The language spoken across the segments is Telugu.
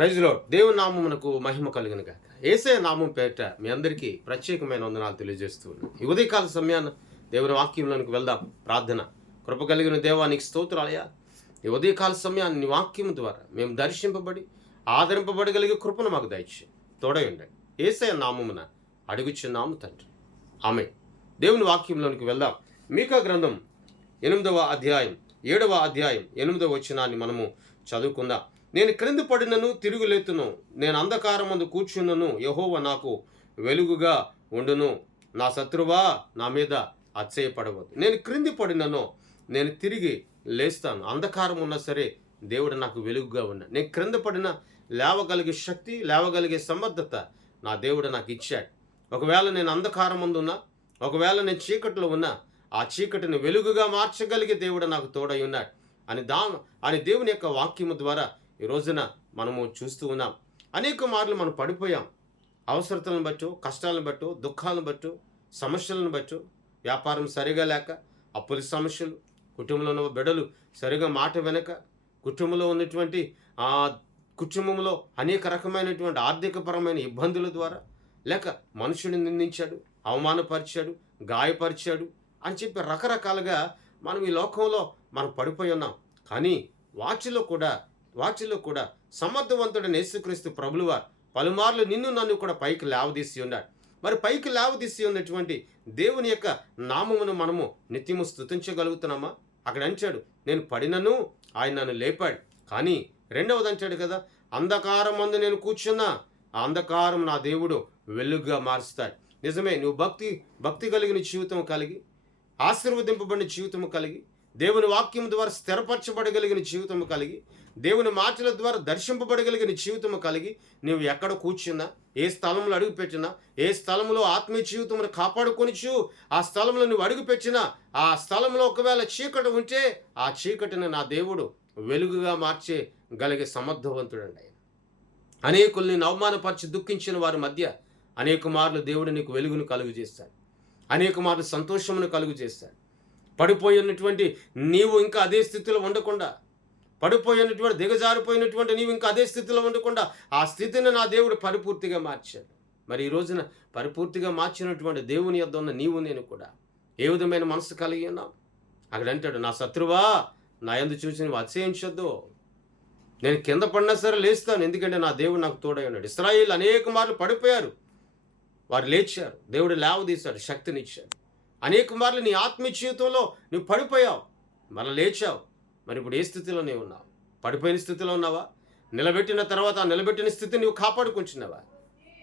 Praise lord. దేవుని నామమునకు మహిమ కలుగును గాక. యేసయ్య నామం పేరిట మీ అందరికీ ప్రత్యేకమైన వందనాలు తెలియజేస్తూ ఉన్నాను. ఈ ఉదయకాల సమయాన దేవుని వాక్యంలోనికి వెళ్దాం. ప్రార్థన. కృప కలిగిన దేవా నీకు స్తోత్రాలయ్యా. ఈ ఉదయకాల సమయాన్ని నీ వాక్యం ద్వారా మేము దర్శింపబడి ఆదరింపబడగలిగే కృపను మాకు దయచేయి. తోడై ఉండండి. యేసయ్య నామమున అడుగుచున్నాము తండ్రి. ఆమేన్. దేవుని వాక్యంలోనికి వెళ్దాం. మీకా గ్రంథం 8వ అధ్యాయం 7వ అధ్యాయం 8వ వచనాన్ని మనము చదువుకుందాం. నేను క్రింద పడినను తిరుగులేతును, నేను అంధకారమందు కూర్చున్నను, యెహోవా నాకు వెలుగుగా ఉండును. నా శత్రువా నా మీద అతిశయపడవద్దు. నేను క్రింది పడినను నేను తిరిగి లేస్తాను. అంధకారం ఉన్నా సరే దేవుడు నాకు వెలుగుగా ఉన్నాడు. నేను క్రింద పడిన లేవగలిగే శక్తి, లేవగలిగే సమర్థత నా దేవుడు నాకు ఇచ్చాడు. ఒకవేళ నేను అంధకారమందు ఉన్నా, ఒకవేళ నేను చీకట్లో ఉన్నా, ఆ చీకటిని వెలుగుగా మార్చగలిగే దేవుడు నాకు తోడై ఉన్నాడు అని దేవుని యొక్క వాక్యము ద్వారా ఈ రోజున మనము చూస్తూ ఉన్నాం. అనేక మార్లు మనం పడిపోయాం. అవసరతలను బట్టు, కష్టాలను బట్టు, దుఃఖాలను బట్టు, సమస్యలను బట్టు, వ్యాపారం సరిగా లేక, అప్పుల సమస్యలు, కుటుంబంలో ఉన్న బిడ్డలు సరిగా మాట వెనక, కుటుంబంలో ఉన్నటువంటి కుటుంబంలో అనేక రకమైనటువంటి ఆర్థికపరమైన ఇబ్బందుల ద్వారా, లేక మనుషుని నిందించాడు, అవమానపరిచాడు, గాయపరిచాడు అని చెప్పి రకరకాలుగా మనం ఈ లోకంలో మనం పడిపోయి ఉన్నాం. కానీ వాటిలో కూడా సమర్థవంతుడైన యేసుక్రీస్తు ప్రభువువారు పలుమార్లు నిన్ను నన్ను కూడా పైకి లేవదీసి ఉన్నాడు. మరి పైకి లేవదీసి ఉన్నటువంటి దేవుని యొక్క నామమును మనము నిత్యము స్తుతించగలుగుతున్నామా? అక్కడ అంటాడు, నేను పడినను ఆయన నన్ను లేపాడు. కానీ రెండవది అంటాడు కదా, అంధకారం మందు నేను కూర్చున్నా, ఆ అంధకారం నా దేవుడు వెలుగుగా మారుస్తాడు. నిజమే, నువ్వు భక్తి కలిగిన జీవితం కలిగి, ఆశీర్వదింపబడిన జీవితం కలిగి, దేవుని వాక్యం ద్వారా స్థిరపరచబడగలిగిన జీవితం కలిగి, దేవుని మాటల ద్వారా దర్శింపబడగలిగిన జీవితం కలిగి, నువ్వు ఎక్కడ కూర్చున్నా, ఏ స్థలంలో అడుగుపెట్టినా, ఏ స్థలంలో ఆత్మీయ జీవితమును కాపాడుకొనిచు ఆ స్థలంలో నువ్వు అడుగుపెట్టినా, ఆ స్థలంలో ఒకవేళ చీకటి ఉంటే ఆ చీకటిని నా దేవుడు వెలుగుగా మార్చగలిగే సమర్థవంతుడండి. అనేకుల్ని అవమానపరిచి దుఃఖించిన వారి మధ్య అనేక మార్లు దేవుడు నీకు వెలుగును కలుగు చేస్తాడు. అనేక మార్లు సంతోషమును కలుగు చేస్తాడు. పడిపోయినటువంటి నీవు ఇంకా అదే స్థితిలో ఉండకుండా, పడిపోయినటువంటి దిగజారిపోయినటువంటి నీవు ఇంకా అదే స్థితిలో ఉండకుండా ఆ స్థితిని నా దేవుడు పరిపూర్తిగా మార్చాడు. మరి ఈ రోజున పరిపూర్తిగా మార్చినటువంటి దేవుని యొద్ద ఉన్న నీవు నేను కూడా ఏ విధమైన మనసు కలిగి ఉన్నాం? అక్కడ అంటాడు, నా శత్రువా నా యందు చూసి నువ్వు అతిశయించొద్దు. నేను కింద పడినా సరే లేస్తాను, ఎందుకంటే నా దేవుడు నాకు తోడై ఉన్నాడు. ఇశ్రాయేలు అనేక మార్లు పడిపోయారు, వారు లేచారు, దేవుడు లేవదీశాడు, శక్తినిచ్చాడు. అనేక మార్లు నీ ఆత్మీయ జీవితంలో నువ్వు పడిపోయావు, మళ్ళీ లేచావు. మరి ఇప్పుడు ఏ స్థితిలో నీవు ఉన్నావు? పడిపోయిన స్థితిలో ఉన్నావా? నిలబెట్టిన తర్వాత ఆ నిలబెట్టిన స్థితిని నువ్వు కాపాడుకుంటున్నావా?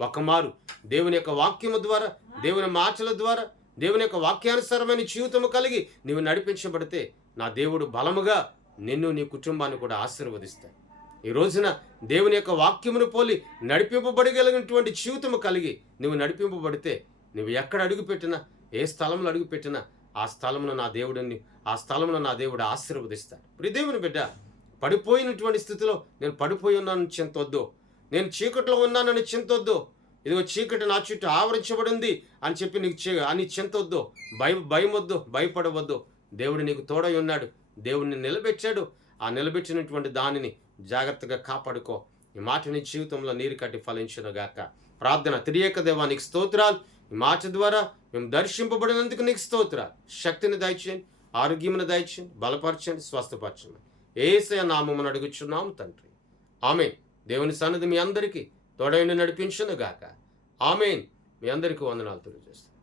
ఒక్కమారు దేవుని యొక్క వాక్యము ద్వారా, దేవుని మాటల ద్వారా, దేవుని యొక్క వాక్యానుసారమైన జీవితము కలిగి నీవు నడిపించబడితే నా దేవుడు బలముగా నిన్ను నీ కుటుంబాన్ని కూడా ఆశీర్వదిస్తాడు. ఈ రోజున దేవుని యొక్క వాక్యమును పోలి నడిపింపబడగలిగినటువంటి జీవితము కలిగి నువ్వు నడిపింపబడితే నువ్వు ఎక్కడ అడుగుపెట్టినా, ఏ స్థలంలో అడుగుపెట్టినా ఆ స్థలంలో నా దేవుడు ఆశీర్వదిస్తాడు. ఇప్పుడు దేవుని బిడ్డ, పడిపోయినటువంటి స్థితిలో నేను పడిపోయి ఉన్నానని చింతొద్దు, నేను చీకట్లో ఉన్నానని చింతొద్దు, ఇదిగో చీకటి నా చుట్టూ ఆవరించబడింది అని చెప్పి నీకు చింతొద్దు, భయం వద్దు, భయపడవద్దు. దేవుడు నీకు తోడై ఉన్నాడు, దేవుడిని నిలబెట్టాడు. ఆ నిలబెట్టినటువంటి దానిని జాగ్రత్తగా కాపాడుకో. ఈ మాట నీ జీవితంలో నీరు కట్టి ఫలించునుగాక. ప్రార్థన. త్రియేక దేవా నీకు స్తోత్రాలు. ఈ మాట ద్వారా మేము దర్శింపబడినందుకు నీకు స్తోత్రాలు. శక్తిని దయచేయండి, ఆరోగ్యమును దయచేయండి, బలపరచండి, స్వస్థపరచండి. యేసయ్య నామమున అడుగుచున్నాము తండ్రి. ఆమేన్. దేవుని సన్నిధి మీ అందరికీ తోడైన నడిపించునుగాక. ఆమేన్. మీ అందరికీ వందనాలు తెలియజేస్తాను.